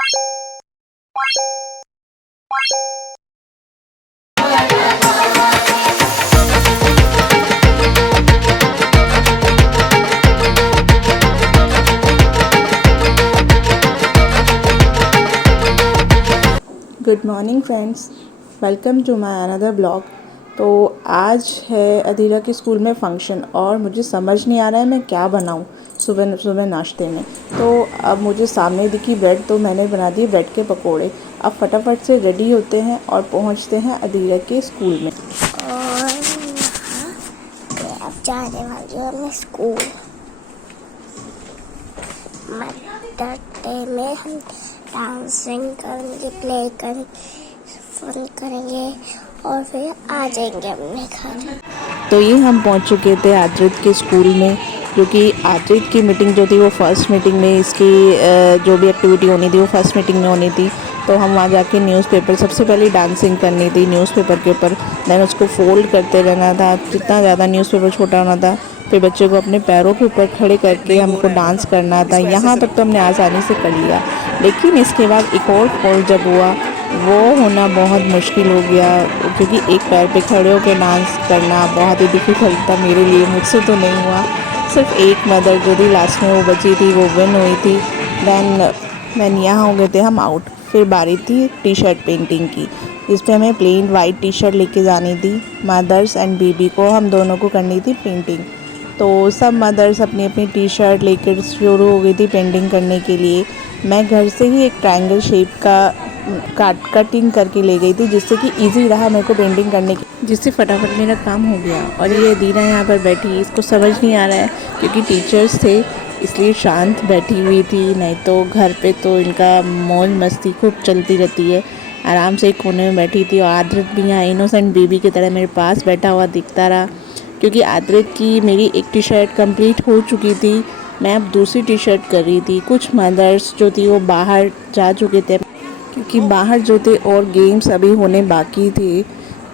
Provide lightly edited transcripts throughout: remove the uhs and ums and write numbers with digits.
Good morning friends, welcome to my another blog. तो आज है अधीरा के स्कूल में फ़ंक्शन और मुझे समझ नहीं आ रहा है मैं क्या बनाऊँ सुबह सुबह नाश्ते में। तो अब मुझे सामने दिखी ब्रेड, तो मैंने बना दिए ब्रेड के पकोड़े। अब फटाफट से रेडी होते हैं और पहुंचते हैं अधीरा के स्कूल में। और अब जाने वाली हूँ मैं स्कूल। मदर डे में हम डांसिंग करेंगे, प्ले करेंगे, फन करेंगे और फिर आ जाएंगे अपने घर। तो ये हम पहुंच चुके थे आद्रित के स्कूल में, क्योंकि आद्रित की मीटिंग जो थी वो फर्स्ट मीटिंग में, इसकी जो भी एक्टिविटी होनी थी वो फर्स्ट मीटिंग में होनी थी। तो हम वहाँ जाके न्यूज़पेपर, सबसे पहले डांसिंग करनी थी न्यूज़पेपर के ऊपर, देन उसको फोल्ड करते रहना था। जितना ज़्यादा न्यूज़पेपर छोटा होना था, फिर बच्चे को अपने पैरों के ऊपर खड़े करके हमको डांस करना था। यहाँ तक तो हमने आसानी से कर लिया, लेकिन इसके बाद एक और फोल्ड जब हुआ वो होना बहुत मुश्किल हो गया, क्योंकि एक पैर पे खड़े होकर डांस करना बहुत ही डिफ़िकल्ट था मेरे लिए। मुझसे तो नहीं हुआ। सिर्फ एक मदर जो थी लास्ट में वो बची थी, वो विन हुई थी। देन यहाँ हो गए थे हम आउट। फिर बारी थी टी शर्ट पेंटिंग की, जिस पे हमें प्लेन वाइट टी शर्ट लेके जानी थी। मदर्स एंड बेबी को, हम दोनों को करनी थी पेंटिंग। तो सब मदर्स अपनी अपनी टी शर्ट लेकर शुरू हो गई थी पेंटिंग करने के लिए। मैं घर से ही एक ट्रायंगल शेप का कटिंग करके ले गई थी, जिससे कि इजी रहा मेरे को पेंटिंग करने की, जिससे फटाफट मेरा काम हो गया। और ये दीना यहाँ पर बैठी, इसको समझ नहीं आ रहा है क्योंकि टीचर्स थे इसलिए शांत बैठी हुई थी, नहीं तो घर पे तो इनका मौज मस्ती खूब चलती रहती है। आराम से एक कोने में बैठी थी और आद्रित भी यहाँ इनोसेंट बेबी की तरह मेरे पास बैठा हुआ दिखता रहा, क्योंकि आद्रित की मेरी एक टी शर्ट कंप्लीट हो चुकी थी। मैं अब दूसरी टी शर्ट कर रही थी। कुछ मदर्स जो थी वो बाहर जा चुके थे, क्योंकि बाहर जो थे और गेम्स अभी होने बाकी थे।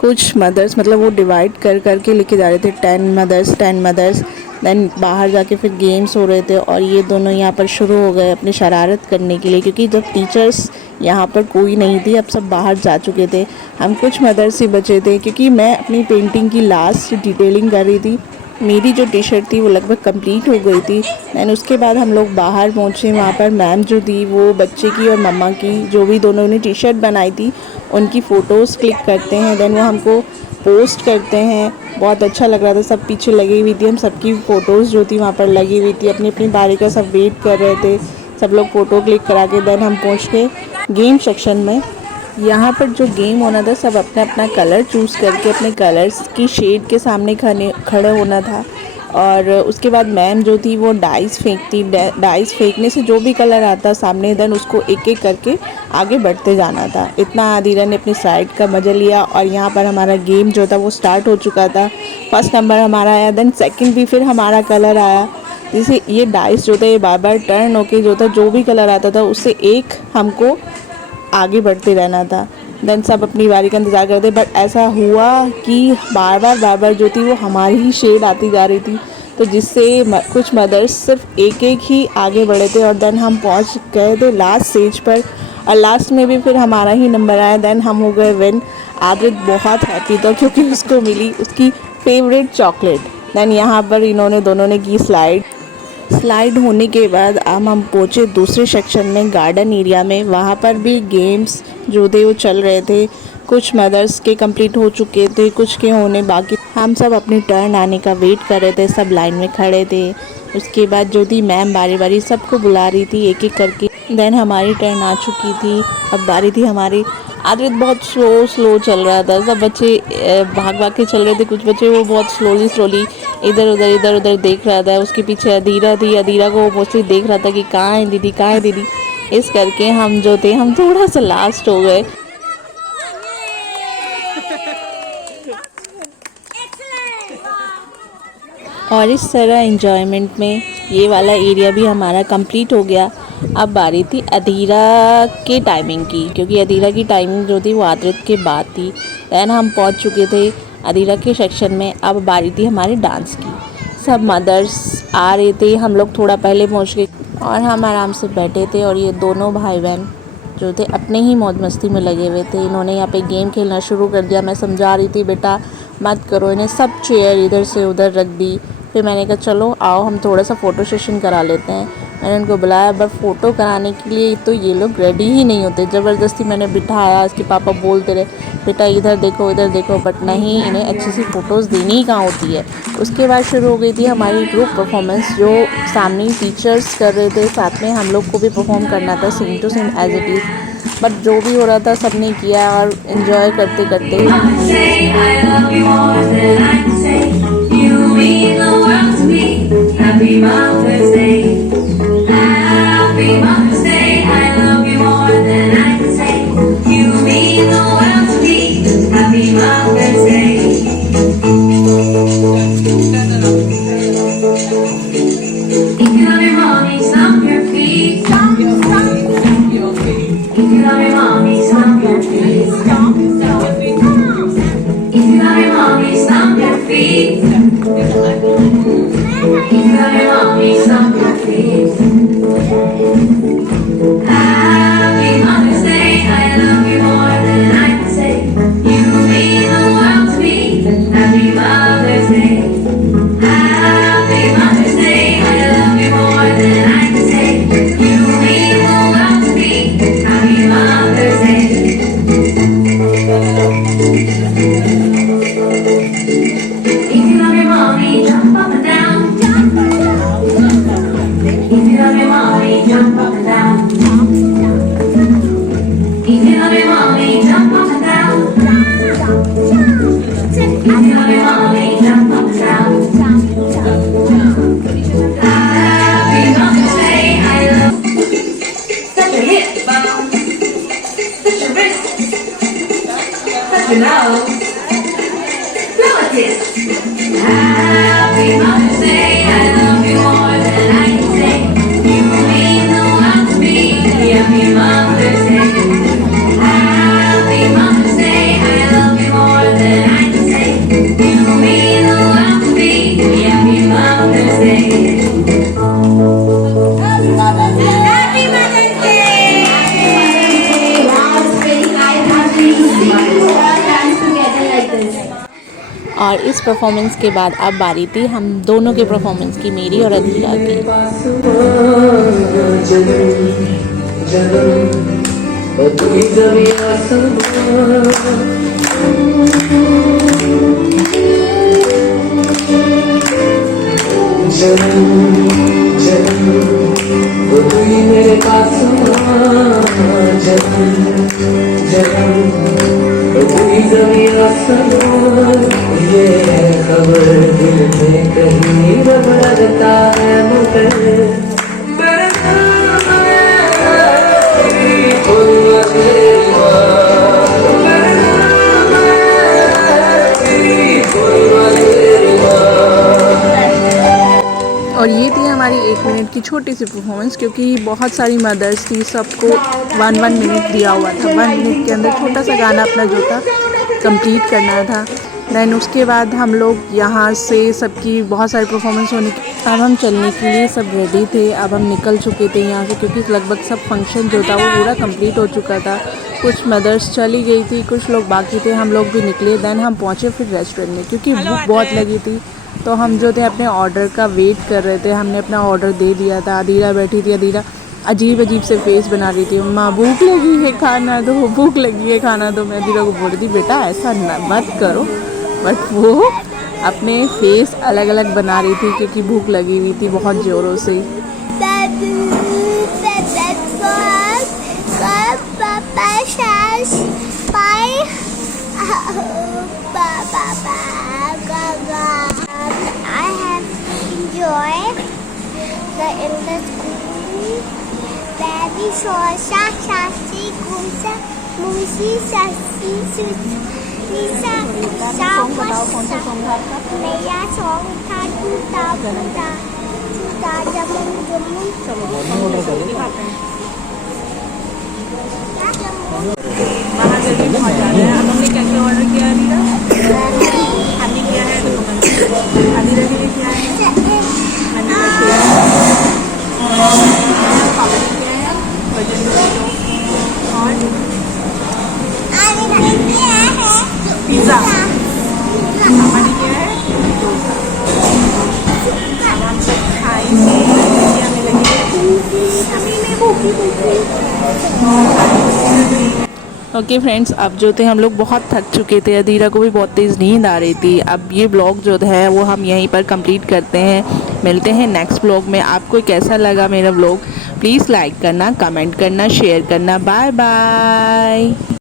कुछ मदर्स मतलब वो डिवाइड कर करके लेके जा रहे थे, 10 मदर्स देन बाहर जाके फिर गेम्स हो रहे थे। और ये दोनों यहाँ पर शुरू हो गए अपनी शरारत करने के लिए, क्योंकि जब टीचर्स यहाँ पर कोई नहीं थी, अब सब बाहर जा चुके थे। हम कुछ मदर्स ही बचे थे, क्योंकि मैं अपनी पेंटिंग की लास्ट डिटेलिंग कर रही थी। मेरी जो टी शर्ट थी वो लगभग कंप्लीट हो गई थी। दैन उसके बाद हम लोग बाहर पहुँचे। वहाँ पर मैम जो थी वो बच्चे की और मम्मा की, जो भी दोनों ने टी शर्ट बनाई थी, उनकी फ़ोटोज़ क्लिक करते हैं, देन वो हमको पोस्ट करते हैं। बहुत अच्छा लग रहा था, सब पीछे लगी हुई थी, हम सबकी फ़ोटोज़ जो थी वहाँ पर लगी हुई थी। अपनी अपनी बारी का सब वेट कर रहे थे, सब लोग फ़ोटो क्लिक करा के। देन हम पहुँच गए गेम सेक्शन में। यहाँ पर जो गेम होना था, सब अपना अपना कलर चूज़ करके अपने कलर्स की शेड के सामने खड़े होना था। और उसके बाद मैम जो थी वो डाइस फेंकती, डाइस फेंकने से जो भी कलर आता सामने, देन उसको एक एक करके आगे बढ़ते जाना था। इतना आदिरा ने अपनी साइड का मज़ा लिया। और यहाँ पर हमारा गेम जो था वो स्टार्ट हो चुका था। फर्स्ट नंबर हमारा आया, देन सेकंड भी फिर हमारा कलर आया। जैसे ये डाइस जो था ये बार बार टर्न होके जो था, जो भी कलर आता था उससे एक हमको आगे बढ़ते रहना था। देन सब अपनी बारी का इंतज़ार करते, बट ऐसा हुआ कि बार बार जो थी वो हमारी ही शेड आती जा रही थी, तो जिससे कुछ मदर्स सिर्फ एक एक ही आगे बढ़े थे। और देन हम पहुंच गए थे लास्ट स्टेज पर, और लास्ट में भी फिर हमारा ही नंबर आया। देन हम हो गए विन। आदित बहुत हैप्पी था क्योंकि उसको मिली उसकी फेवरेट चॉकलेट। देन यहाँ पर इन्होंने दोनों ने की स्लाइड होने के बाद अब हम पहुँचे दूसरे सेक्शन में, गार्डन एरिया में। वहाँ पर भी गेम्स जो थे वो चल रहे थे। कुछ मदर्स के कंप्लीट हो चुके थे, कुछ के होने बाकी। हम सब अपनी टर्न आने का वेट कर रहे थे, सब लाइन में खड़े थे। उसके बाद जो थी मैम बारी बारी सबको बुला रही थी एक एक करके। देन हमारी टर्न आ चुकी थी, अब बारी थी हमारी। आदित बहुत स्लो चल रहा था, सब बच्चे भाग भाग के चल रहे थे। कुछ बच्चे वो बहुत स्लोली इधर उधर देख रहा था। उसके पीछे अधीरा थी, अधीरा को वो मोस्टली देख रहा था कि कहाँ है दीदी, कहाँ है दीदी। इस करके हम जो थे हम थोड़ा सा लास्ट हो गए। और इस तरह एंजॉयमेंट में ये वाला एरिया भी हमारा कंप्लीट हो गया। अब बारी थी अधीरा के टाइमिंग की, क्योंकि अधीरा की टाइमिंग जो थी वो आद्रित के बाद थी। दैन हम पहुंच चुके थे अधीरा के सेक्शन में। अब बारी थी हमारे डांस की। सब मदर्स आ रहे थे, हम लोग थोड़ा पहले पहुंच गए और हम आराम से बैठे थे। और ये दोनों भाई बहन जो थे अपने ही मौज मस्ती में लगे हुए थे। इन्होंने यहाँ पे गेम खेलना शुरू कर दिया। मैं समझा रही थी बेटा मत करो, इन्हें सब चेयर इधर से उधर रख दी। फिर मैंने कहा चलो आओ हम थोड़ा सा फ़ोटो सेशन करा लेते हैं। मैंने उनको बुलाया, बट फ़ोटो कराने के लिए तो ये लोग रेडी ही नहीं होते। ज़बरदस्ती मैंने बिठाया, इसके पापा बोलते रहे बेटा इधर देखो, बट नहीं, इन्हें अच्छी सी फ़ोटोज़ देनी ही कहाँ होती है। उसके बाद शुरू हो गई थी हमारी ग्रुप परफॉर्मेंस, जो सामने टीचर्स कर रहे थे, साथ में हम लोग को भी परफॉर्म करना था same to same as it is. But जो भी हो रहा था सब ने किया और इन्जॉय करते करते और इस परफॉर्मेंस के बाद अब बारी थी हम दोनों के परफॉर्मेंस की, मेरी और अधीरा की। ये खबर दिल में कहीं रगड़ता है मगर और ये थी हमारी 1 मिनट की छोटी सी परफॉर्मेंस, क्योंकि बहुत सारी मदर्स थी, सबको 1 मिनट दिया हुआ था। 1 मिनट के अंदर छोटा सा गाना अपना जो था कंप्लीट करना था। दैन उसके बाद हम लोग यहाँ से सबकी बहुत सारी परफॉर्मेंस होने की, अब हम चलने के लिए सब रेडी थे। अब हम निकल चुके थे यहाँ से, क्योंकि लगभग सब फंक्शन जो था वो पूरा कंप्लीट हो चुका था। कुछ मदर्स चली गई थी, कुछ लोग बाकी थे, हम लोग भी निकले। दैन हम पहुँचे फिर रेस्टोरेंट में, क्योंकि भूख बहुत लगी थी। तो हम जो थे अपने ऑर्डर का वेट कर रहे थे। हमने अपना ऑर्डर दे दिया था। अधीरा बैठी थी, अधीरा अजीब से फेस बना रही थी, माँ भूख लगी है खाना दो, भूख लगी है खाना दो। मैं अधीरा को बोल रही थी बेटा ऐसा मत करो, बट वो अपने फेस अलग अलग बना रही थी क्योंकि भूख लगी हुई थी बहुत ज़ोरों से। I have enjoyed in the school. Baby Shosha, Shashi, Gumsa, Mushi, Shashi, Nisa, Nisa, Naya, Song, Tatu, Tabuta, Tuta, Jamun, Jamun. बाहर जल्दी पहुँच जा रहे हैं। अब हमने क्या क्या ऑर्डर किया है? हमने किया है अधीरा के लिए किया है, मैंने पापा ने किया है ओके फ्रेंड्स, अब जो थे हम लोग बहुत थक चुके थे, अदीरा को भी बहुत तेज़ नींद आ रही थी। अब ये ब्लॉग जो है वो हम यहीं पर कंप्लीट करते हैं। मिलते हैं नेक्स्ट ब्लॉग में। आपको कैसा लगा मेरा ब्लॉग, प्लीज़ लाइक करना, कमेंट करना, शेयर करना। Bye bye.